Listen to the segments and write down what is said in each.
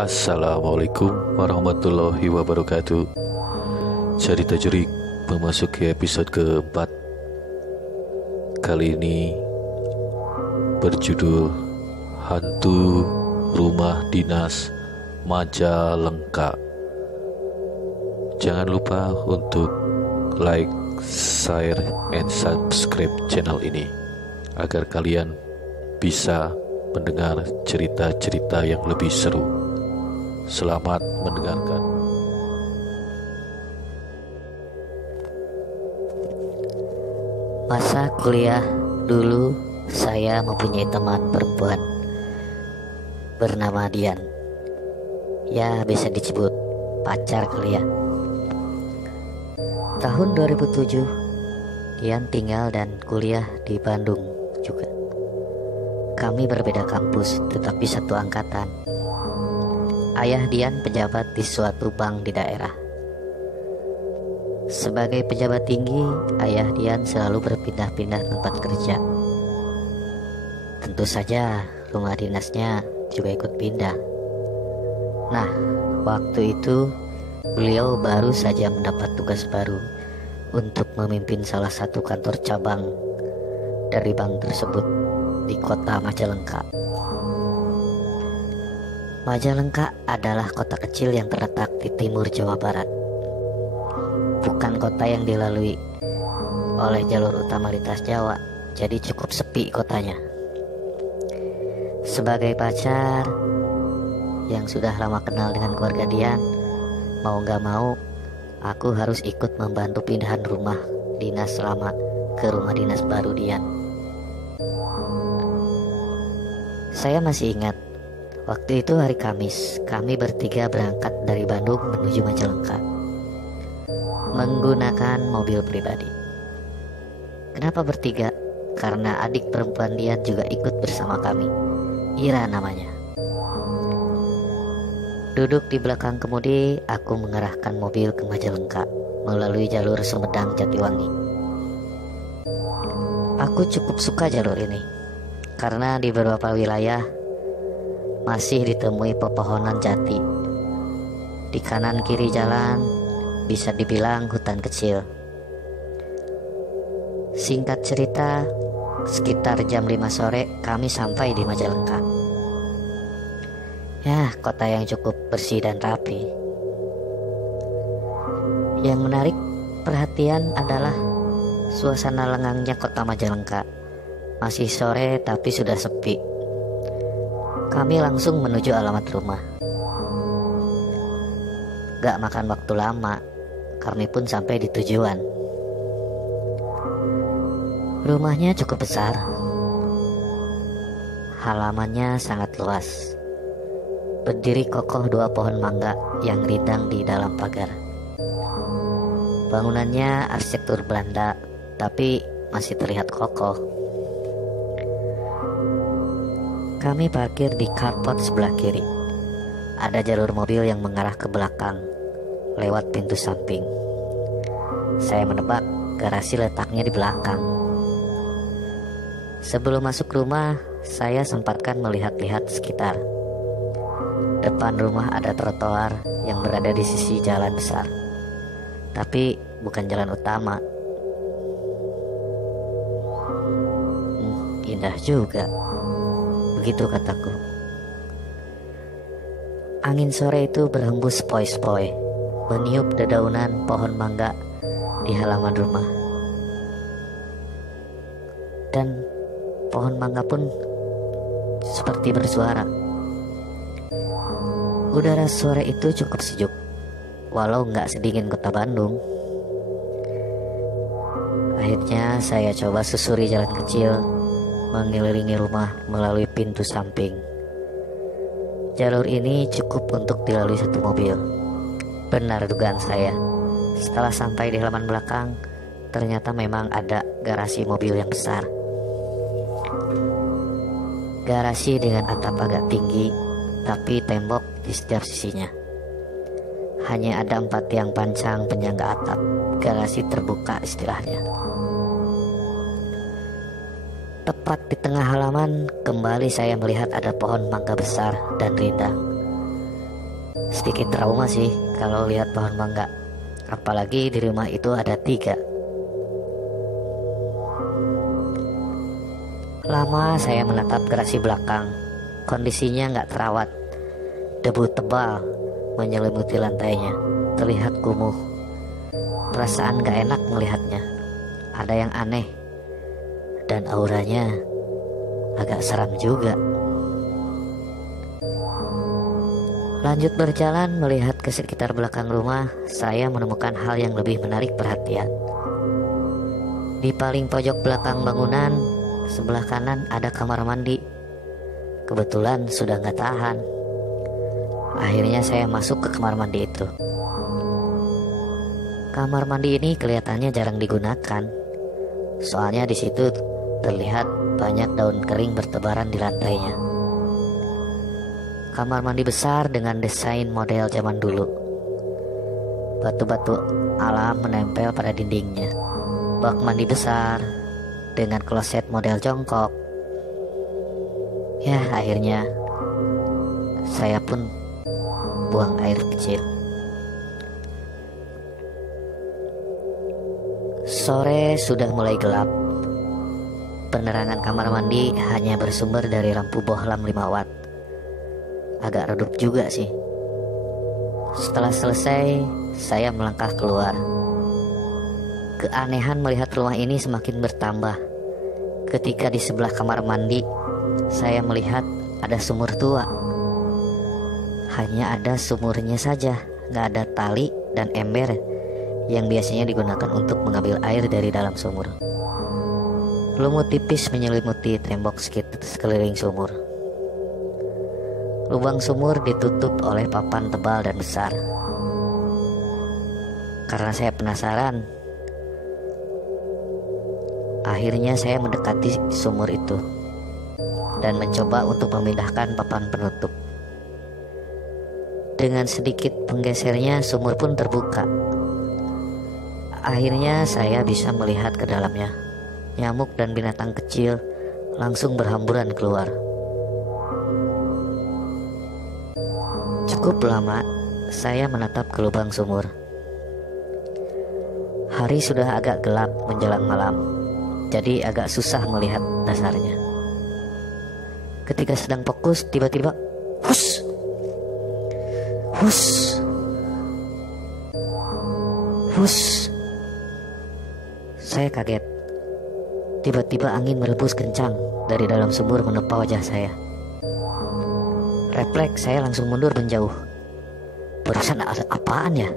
Assalamualaikum warahmatullahi wabarakatuh. Cerita Jurik memasuki episode keempat. Kali ini berjudul Hantu Rumah Dinas Majalengka. Jangan lupa untuk like, share, and subscribe channel ini agar kalian bisa mendengar cerita-cerita yang lebih seru. Selamat mendengarkan. Masa kuliah dulu saya mempunyai teman perempuan bernama Dian. Ya, bisa disebut pacar kali ya. Tahun 2007 Dian tinggal dan kuliah di Bandung juga. Kami berbeda kampus tetapi satu angkatan. Ayah Dian pejabat di suatu bank di daerah. Sebagai pejabat tinggi, ayah Dian selalu berpindah-pindah tempat kerja. Tentu saja rumah dinasnya juga ikut pindah. Nah, waktu itu beliau baru saja mendapat tugas baru untuk memimpin salah satu kantor cabang dari bank tersebut di kota Majalengka. Majalengka adalah kota kecil yang terletak di timur Jawa Barat. Bukan kota yang dilalui oleh jalur utama lintas Jawa, jadi cukup sepi kotanya. Sebagai pacar yang sudah lama kenal dengan keluarga Dian, mau gak mau aku harus ikut membantu pindahan rumah dinas lama ke rumah dinas baru Dian. Saya masih ingat, waktu itu hari Kamis, kami bertiga berangkat dari Bandung menuju Majalengka menggunakan mobil pribadi. Kenapa bertiga? Karena adik perempuan Dian juga ikut bersama kami, Ira namanya. Duduk di belakang kemudi, aku mengarahkan mobil ke Majalengka melalui jalur Sumedang Jatiwangi. Aku cukup suka jalur ini karena di beberapa wilayah masih ditemui pepohonan jati. Di kanan kiri jalan bisa dibilang hutan kecil. Singkat cerita, sekitar jam 5 sore kami sampai di Majalengka. Ya, kota yang cukup bersih dan rapi. Yang menarik perhatian adalah suasana lengangnya kota Majalengka. Masih sore tapi sudah sepi. Kami langsung menuju alamat rumah. Gak makan waktu lama, kami pun sampai di tujuan. Rumahnya cukup besar. Halamannya sangat luas. Berdiri kokoh 2 pohon mangga yang rindang di dalam pagar. Bangunannya arsitektur Belanda, tapi masih terlihat kokoh. Kami parkir di carport sebelah kiri. Ada jalur mobil yang mengarah ke belakang lewat pintu samping. Saya menebak garasi letaknya di belakang. Sebelum masuk rumah, saya sempatkan melihat-lihat sekitar. Depan rumah ada trotoar yang berada di sisi jalan besar, tapi bukan jalan utama. Indah juga, begitu kataku. Angin sore itu berhembus sepoi-sepoi, meniup dedaunan pohon mangga di halaman rumah. Dan pohon mangga pun seperti bersuara. Udara sore itu cukup sejuk, walau nggak sedingin kota Bandung. Akhirnya saya coba susuri jalan kecil mengelilingi rumah melalui pintu samping. Jalur ini cukup untuk dilalui satu mobil. Benar dugaan saya. Setelah sampai di halaman belakang, ternyata memang ada garasi mobil yang besar. Garasi dengan atap agak tinggi, tapi tembok di setiap sisinya. Hanya ada 4 tiang pancang penyangga atap. Garasi terbuka istilahnya. Tepat di tengah halaman, kembali saya melihat ada pohon mangga besar dan rindang. Sedikit trauma sih kalau lihat pohon mangga. Apalagi di rumah itu ada 3. Lama saya menatap garasi belakang. Kondisinya nggak terawat. Debu tebal menyelimuti lantainya. Terlihat kumuh. Perasaan gak enak melihatnya. Ada yang aneh. Dan auranya agak seram juga. Lanjut berjalan melihat ke sekitar belakang rumah, saya menemukan hal yang lebih menarik perhatian. Di paling pojok belakang bangunan, sebelah kanan ada kamar mandi. Kebetulan sudah gak tahan. Akhirnya saya masuk ke kamar mandi itu. Kamar mandi ini kelihatannya jarang digunakan. Soalnya di situ terlihat banyak daun kering bertebaran di lantainya. Kamar mandi besar dengan desain model zaman dulu. Batu-batu alam menempel pada dindingnya. Bak mandi besar dengan kloset model jongkok. Ya, akhirnya saya pun buang air kecil. Sore sudah mulai gelap. Penerangan kamar mandi hanya bersumber dari lampu bohlam 5 watt. Agak redup juga sih. Setelah selesai, saya melangkah keluar. Keanehan melihat rumah ini semakin bertambah. Ketika di sebelah kamar mandi, saya melihat ada sumur tua. Hanya ada sumurnya saja, gak ada tali dan ember yang biasanya digunakan untuk mengambil air dari dalam sumur. Lumut tipis menyelimuti tembok sekeliling sumur. Lubang sumur ditutup oleh papan tebal dan besar. Karena saya penasaran, akhirnya saya mendekati sumur itu dan mencoba untuk memindahkan papan penutup. Dengan sedikit penggesernya, sumur pun terbuka. Akhirnya saya bisa melihat ke dalamnya. Nyamuk dan binatang kecil langsung berhamburan keluar. Cukup lama saya menatap ke lubang sumur. Hari sudah agak gelap menjelang malam, jadi agak susah melihat dasarnya. Ketika sedang fokus, tiba-tiba hus, hus, hus. Saya kaget. Tiba-tiba angin berembus kencang dari dalam sumur menerpa wajah saya. Refleks saya langsung mundur menjauh. Barusan ada apaan ya?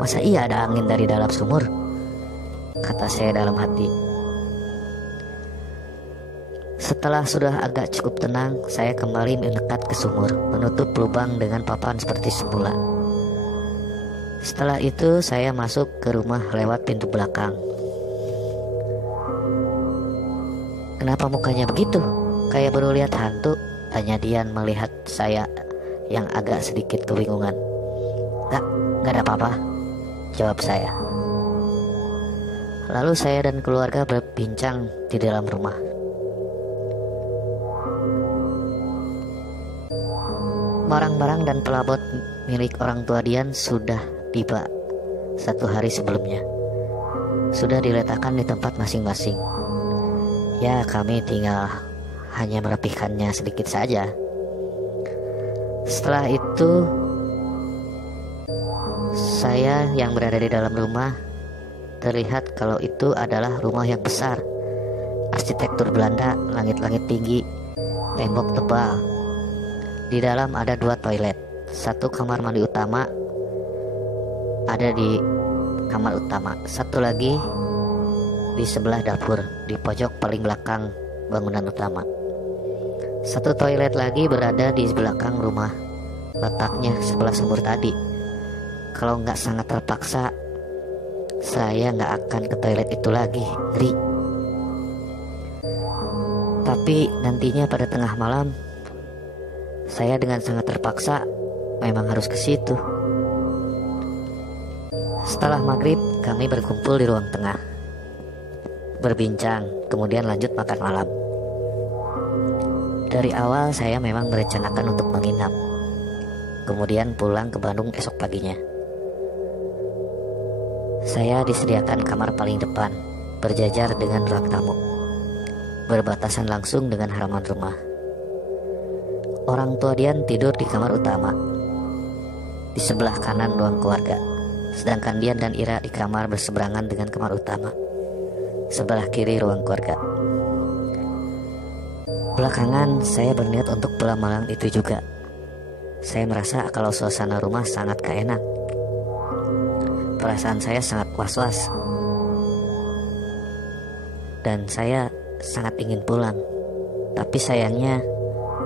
Masa iya ada angin dari dalam sumur? Kata saya dalam hati. Setelah sudah agak cukup tenang, saya kembali mendekat ke sumur, menutup lubang dengan papan seperti semula. Setelah itu saya masuk ke rumah lewat pintu belakang. Kenapa mukanya begitu? Kayak baru lihat hantu, tanya Dian melihat saya yang agak sedikit kebingungan. Gak ada apa-apa, jawab saya. Lalu saya dan keluarga berbincang di dalam rumah. Barang-barang dan pelabot milik orang tua Dian sudah tiba 1 hari sebelumnya. Sudah diletakkan di tempat masing-masing. Ya, kami tinggal hanya merapihkannya sedikit saja. Setelah itu, saya yang berada di dalam rumah terlihat kalau itu adalah rumah yang besar. Arsitektur Belanda, langit-langit tinggi, tembok tebal. Di dalam ada 2 toilet, 1 kamar mandi utama ada di kamar utama, 1 lagi di sebelah dapur di pojok paling belakang bangunan utama. 1 toilet lagi berada di belakang rumah, letaknya sebelah sumur tadi. Kalau nggak sangat terpaksa, saya nggak akan ke toilet itu lagi, ngeri. Tapi nantinya pada tengah malam, saya dengan sangat terpaksa memang harus ke situ. Setelah maghrib, kami berkumpul di ruang tengah, berbincang, kemudian lanjut makan malam. Dari awal saya memang merencanakan untuk menginap. kemudian pulang ke Bandung esok paginya. Saya disediakan kamar paling depan, berjajar dengan ruang tamu, berbatasan langsung dengan halaman rumah. Orang tua Dian tidur di kamar utama, di sebelah kanan ruang keluarga, sedangkan Dian dan Ira di kamar berseberangan dengan kamar utama, sebelah kiri ruang keluarga. Belakangan saya berniat untuk pulang malam itu juga. Saya merasa kalau suasana rumah sangat gak enak. Perasaan saya sangat was-was, dan saya sangat ingin pulang. Tapi sayangnya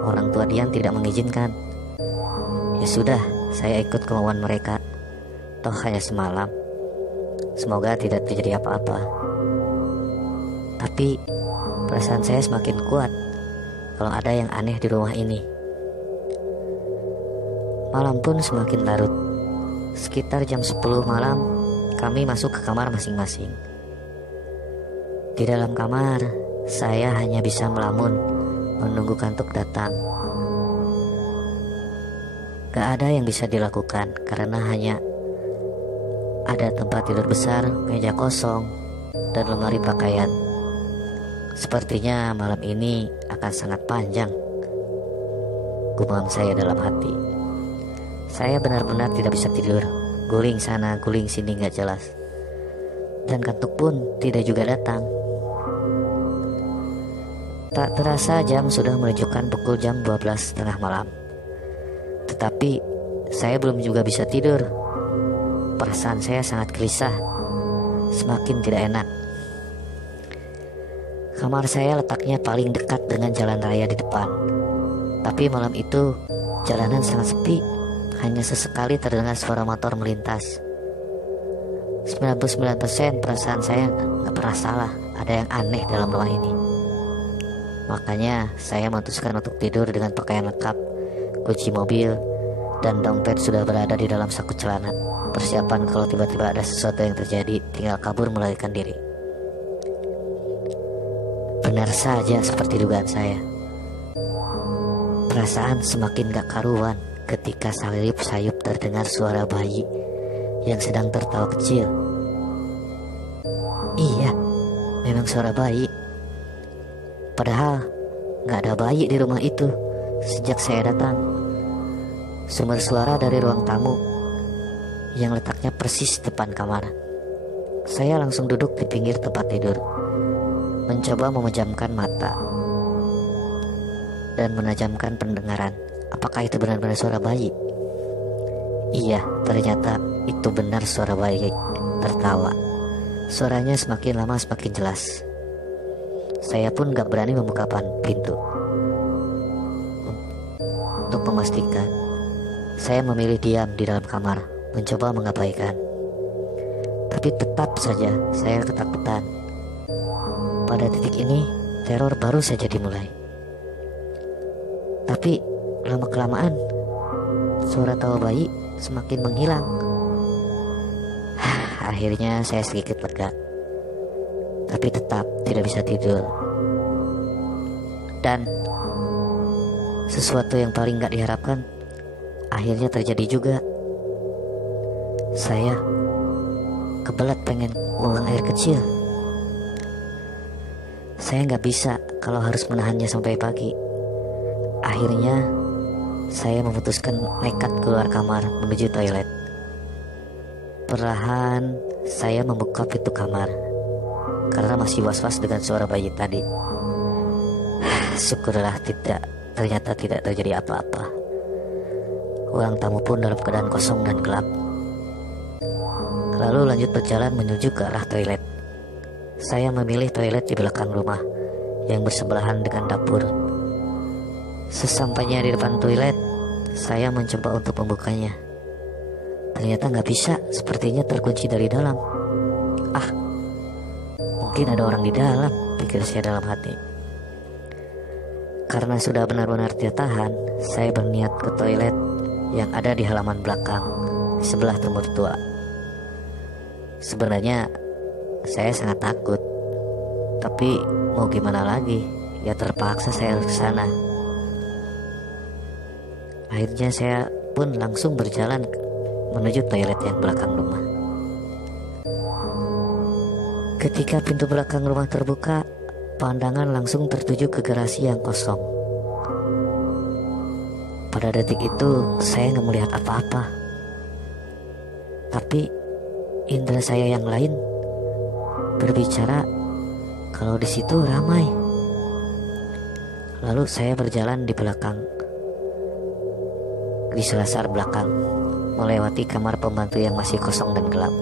orang tua Dian tidak mengizinkan. Ya sudah, saya ikut kemauan mereka. Toh hanya semalam. Semoga tidak terjadi apa-apa. Tapi perasaan saya semakin kuat kalau ada yang aneh di rumah ini. Malam pun semakin larut. Sekitar jam 10 malam, kami masuk ke kamar masing-masing. Di dalam kamar, saya hanya bisa melamun, menunggu kantuk datang. Gak ada yang bisa dilakukan karena hanya ada tempat tidur besar, meja kosong, dan lemari pakaian. Sepertinya malam ini akan sangat panjang, gumam saya dalam hati. Saya benar-benar tidak bisa tidur, guling sana, guling sini gak jelas. Dan kantuk pun tidak juga datang. Tak terasa jam sudah menunjukkan pukul jam 12:30 malam. Tetapi saya belum juga bisa tidur. Perasaan saya sangat gelisah, semakin tidak enak. Kamar saya letaknya paling dekat dengan jalan raya di depan. Tapi malam itu jalanan sangat sepi. Hanya sesekali terdengar suara motor melintas. 99% perasaan saya gak pernah salah. Ada yang aneh dalam rumah ini. Makanya saya memutuskan untuk tidur dengan pakaian lengkap, kunci mobil, dan dompet sudah berada di dalam saku celana. Persiapan kalau tiba-tiba ada sesuatu yang terjadi, tinggal kabur melarikan diri. Benar saja seperti dugaan saya. Perasaan semakin gak karuan ketika sayup-sayup terdengar suara bayi yang sedang tertawa kecil. Iya, memang suara bayi. Padahal gak ada bayi di rumah itu sejak saya datang. Sumber suara dari ruang tamu yang letaknya persis depan kamar. Saya langsung duduk di pinggir tempat tidur, mencoba memejamkan mata dan menajamkan pendengaran. Apakah itu benar-benar suara bayi? Iya, ternyata itu benar suara bayi tertawa. Suaranya semakin lama semakin jelas. Saya pun gak berani membuka pintu. Untuk memastikan, saya memilih diam di dalam kamar, mencoba mengabaikan. Tapi tetap saja saya ketakutan. Pada titik ini, teror baru saja dimulai. Tapi lama-kelamaan, suara tawa bayi semakin menghilang. Akhirnya saya sedikit lega. Tapi tetap tidak bisa tidur. Dan sesuatu yang paling gak diharapkan akhirnya terjadi juga. Saya kebelet pengen buang air kecil. Saya gak bisa kalau harus menahannya sampai pagi. Akhirnya saya memutuskan nekat keluar kamar menuju toilet. Perlahan saya membuka pintu kamar karena masih was-was dengan suara bayi tadi. Syukurlah ternyata tidak terjadi apa-apa. Ruang tamu pun dalam keadaan kosong dan gelap. Lalu lanjut berjalan menuju ke arah toilet. Saya memilih toilet di belakang rumah yang bersebelahan dengan dapur. Sesampainya di depan toilet, saya mencoba untuk membukanya. Ternyata nggak bisa, sepertinya terkunci dari dalam. Mungkin ada orang di dalam, pikir saya dalam hati. Karena sudah benar-benar tidak tahan, saya berniat ke toilet yang ada di halaman belakang, di sebelah timur tua. Sebenarnya saya sangat takut, tapi mau gimana lagi? Ya terpaksa saya harus ke sana. Akhirnya saya pun langsung berjalan menuju toilet yang belakang rumah. Ketika pintu belakang rumah terbuka, pandangan langsung tertuju ke garasi yang kosong. Pada detik itu saya nggak melihat apa-apa, tapi indera saya yang lain berbicara kalau di situ ramai. Lalu saya berjalan di belakang, di selasar belakang, melewati kamar pembantu yang masih kosong dan gelap.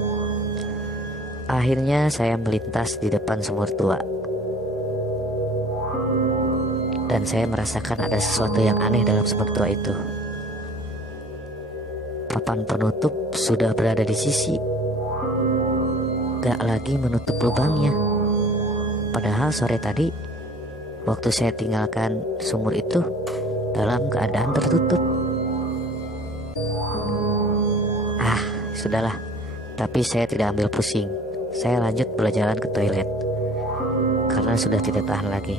Akhirnya saya melintas di depan sumur tua, dan saya merasakan ada sesuatu yang aneh dalam sumur tua itu. Papan penutup sudah berada di sisi, gak lagi menutup lubangnya. Padahal sore tadi waktu saya tinggalkan sumur itu dalam keadaan tertutup. Sudahlah, tapi saya tidak ambil pusing. Saya lanjut berjalan ke toilet karena sudah tidak tahan lagi.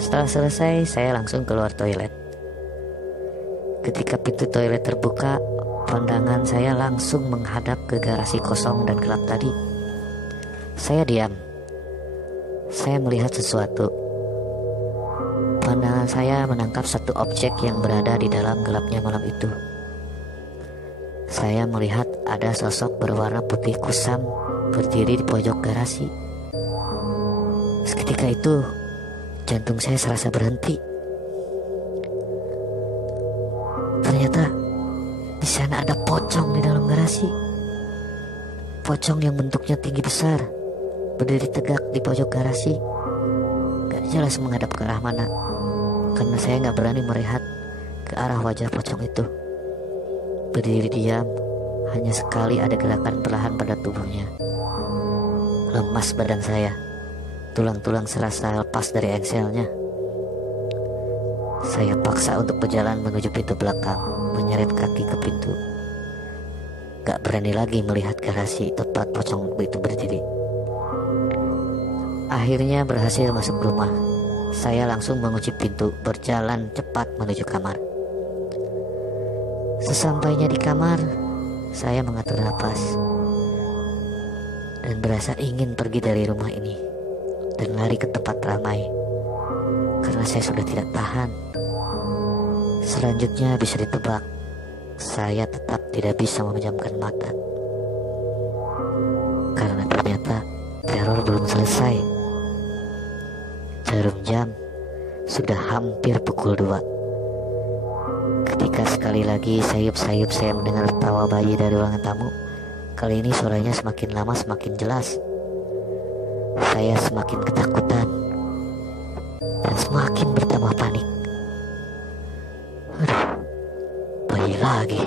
Setelah selesai, saya langsung keluar toilet. Ketika pintu toilet terbuka, pandangan saya langsung menghadap ke garasi kosong dan gelap tadi. Saya diam. Saya melihat sesuatu. Pandangan saya menangkap satu objek yang berada di dalam gelapnya malam itu. Saya melihat ada sosok berwarna putih kusam berdiri di pojok garasi. Seketika itu, jantung saya serasa berhenti. Ternyata di sana ada pocong di dalam garasi. Pocong yang bentuknya tinggi besar, berdiri tegak di pojok garasi. Gak jelas menghadap ke arah mana, karena saya gak berani melihat ke arah wajah pocong itu. Berdiri diam, hanya sekali ada gerakan perlahan pada tubuhnya. Lemas badan saya, tulang-tulang serasa lepas dari engselnya. Saya paksa untuk berjalan menuju pintu belakang, menyeret kaki ke pintu. Gak berani lagi melihat garasi tempat pocong itu berdiri. Akhirnya berhasil masuk rumah. Saya langsung mengunci pintu, berjalan cepat menuju kamar. Sesampainya di kamar, saya mengatur napas dan berasa ingin pergi dari rumah ini dan lari ke tempat ramai karena saya sudah tidak tahan. Selanjutnya bisa ditebak, saya tetap tidak bisa memejamkan mata karena ternyata teror belum selesai. Jarum jam sudah hampir pukul 2 ketika sekali lagi sayup-sayup saya mendengar tawa bayi dari ruangan tamu. Kali ini suaranya semakin lama semakin jelas. Saya semakin ketakutan dan semakin bertambah panik. Bayi lagi.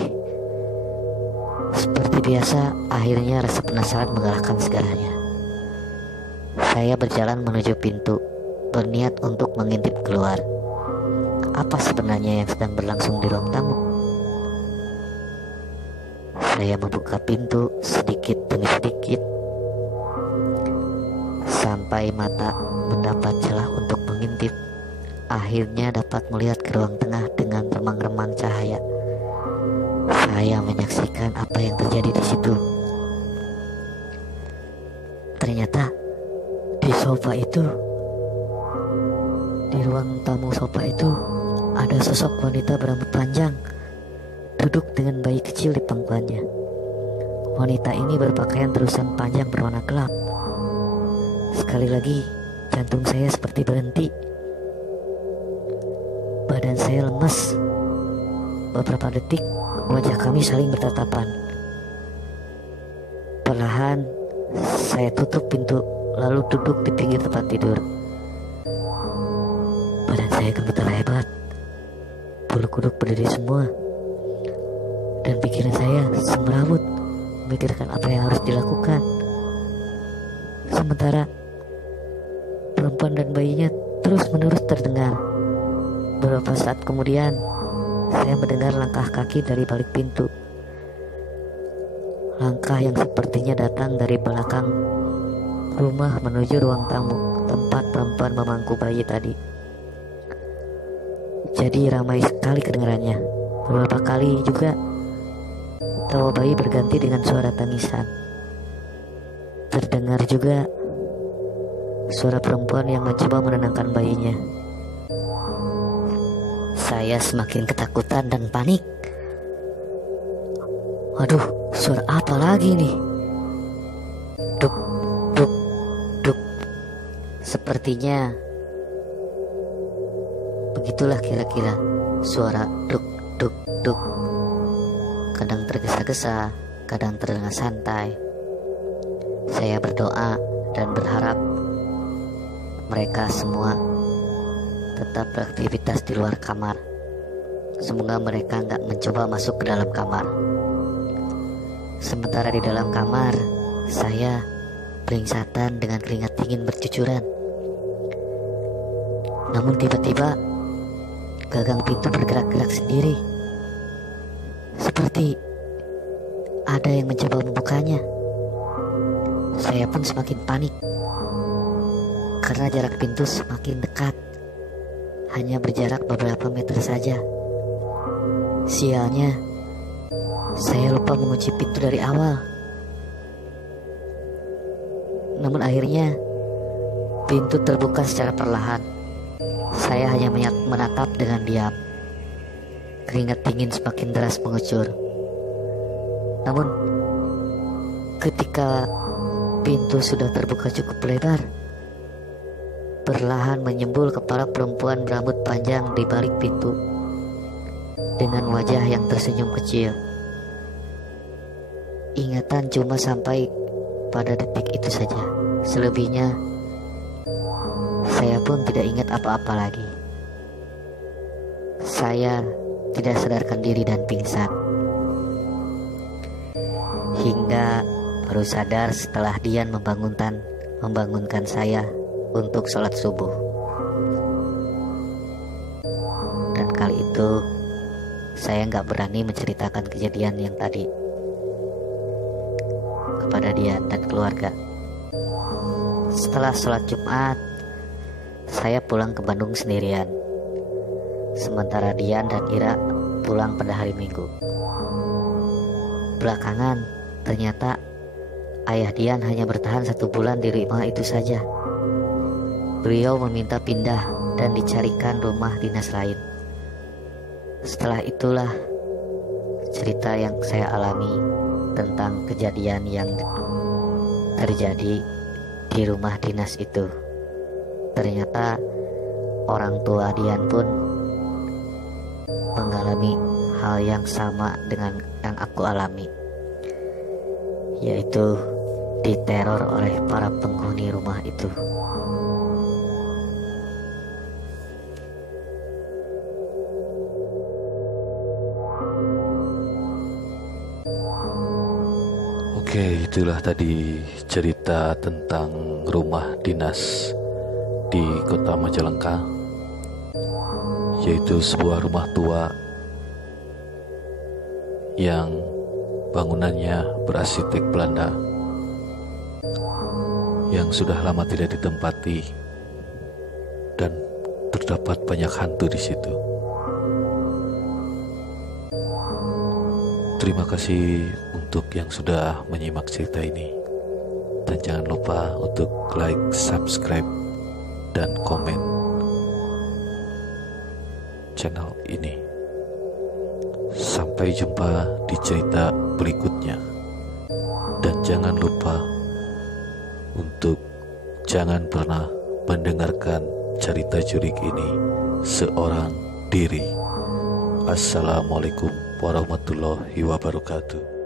Seperti biasa, akhirnya rasa penasaran mengalahkan segalanya. Saya berjalan menuju pintu, berniat untuk mengintip keluar. Apa sebenarnya yang sedang berlangsung di ruang tamu? Saya membuka pintu sedikit demi sedikit sampai mata mendapat celah untuk mengintip. Akhirnya dapat melihat ke ruang tengah dengan remang-remang cahaya. Saya menyaksikan apa yang terjadi di situ. Ternyata di sofa itu, di ruang tamu sofa itu, ada sosok wanita berambut panjang duduk dengan bayi kecil di pangkuannya. Wanita ini berpakaian terusan panjang berwarna gelap. Sekali lagi jantung saya seperti berhenti. Badan saya lemas. Beberapa detik wajah kami saling bertatapan. Perlahan saya tutup pintu lalu duduk di pinggir tempat tidur. Badan saya gemetar hebat. Bulu kuduk berdiri semua, dan pikiran saya semrawut memikirkan apa yang harus dilakukan. Sementara perempuan dan bayinya terus-menerus terdengar. Beberapa saat kemudian, saya mendengar langkah kaki dari balik pintu. Langkah yang sepertinya datang dari belakang rumah menuju ruang tamu, tempat perempuan memangku bayi tadi. Jadi ramai sekali kedengarannya. Beberapa kali juga tawa bayi berganti dengan suara tangisan. Terdengar juga suara perempuan yang mencoba menenangkan bayinya. Saya semakin ketakutan dan panik. Waduh, suara apa lagi nih? Duk, duk, duk. Sepertinya begitulah kira-kira suara duk, duk, duk. Kadang tergesa-gesa, kadang terdengar santai. Saya berdoa dan berharap mereka semua tetap beraktivitas di luar kamar. Semoga mereka nggak mencoba masuk ke dalam kamar. Sementara di dalam kamar, saya beringsatan dengan keringat dingin bercucuran. Namun tiba-tiba gagang pintu bergerak-gerak sendiri, seperti ada yang mencoba membukanya. Saya pun semakin panik karena jarak pintu semakin dekat, hanya berjarak beberapa meter saja. Sialnya, saya lupa mengunci pintu dari awal. Namun akhirnya pintu terbuka secara perlahan. Saya hanya menatap dengan diam. Keringat dingin semakin deras mengucur. Namun ketika pintu sudah terbuka cukup lebar, perlahan menyembul kepala perempuan berambut panjang di balik pintu dengan wajah yang tersenyum kecil. Ingatan cuma sampai pada detik itu saja. Selebihnya saya pun tidak ingat apa-apa lagi. Saya tidak sadarkan diri dan pingsan. Hingga baru sadar setelah Dian membangunkan saya untuk sholat subuh. Dan kali itu saya nggak berani menceritakan kejadian yang tadi kepada Dian dan keluarga. Setelah sholat Jumat, saya pulang ke Bandung sendirian. Sementara Dian dan Ira pulang pada hari Minggu. Belakangan, ternyata ayah Dian hanya bertahan 1 bulan di rumah itu saja. Beliau meminta pindah dan dicarikan rumah dinas lain. Setelah itulah cerita yang saya alami tentang kejadian yang terjadi di rumah dinas itu. Ternyata orang tua Dian pun mengalami hal yang sama dengan yang aku alami, yaitu diteror oleh para penghuni rumah itu. Oke, itulah tadi cerita tentang rumah dinas di kota Majalengka, yaitu sebuah rumah tua yang bangunannya berarsitek Belanda yang sudah lama tidak ditempati dan terdapat banyak hantu di situ. Terima kasih untuk yang sudah menyimak cerita ini, dan jangan lupa untuk like, subscribe, dan komen channel ini. Sampai jumpa di cerita berikutnya, dan jangan lupa untuk jangan pernah mendengarkan cerita jurik ini seorang diri. Assalamualaikum warahmatullahi wabarakatuh.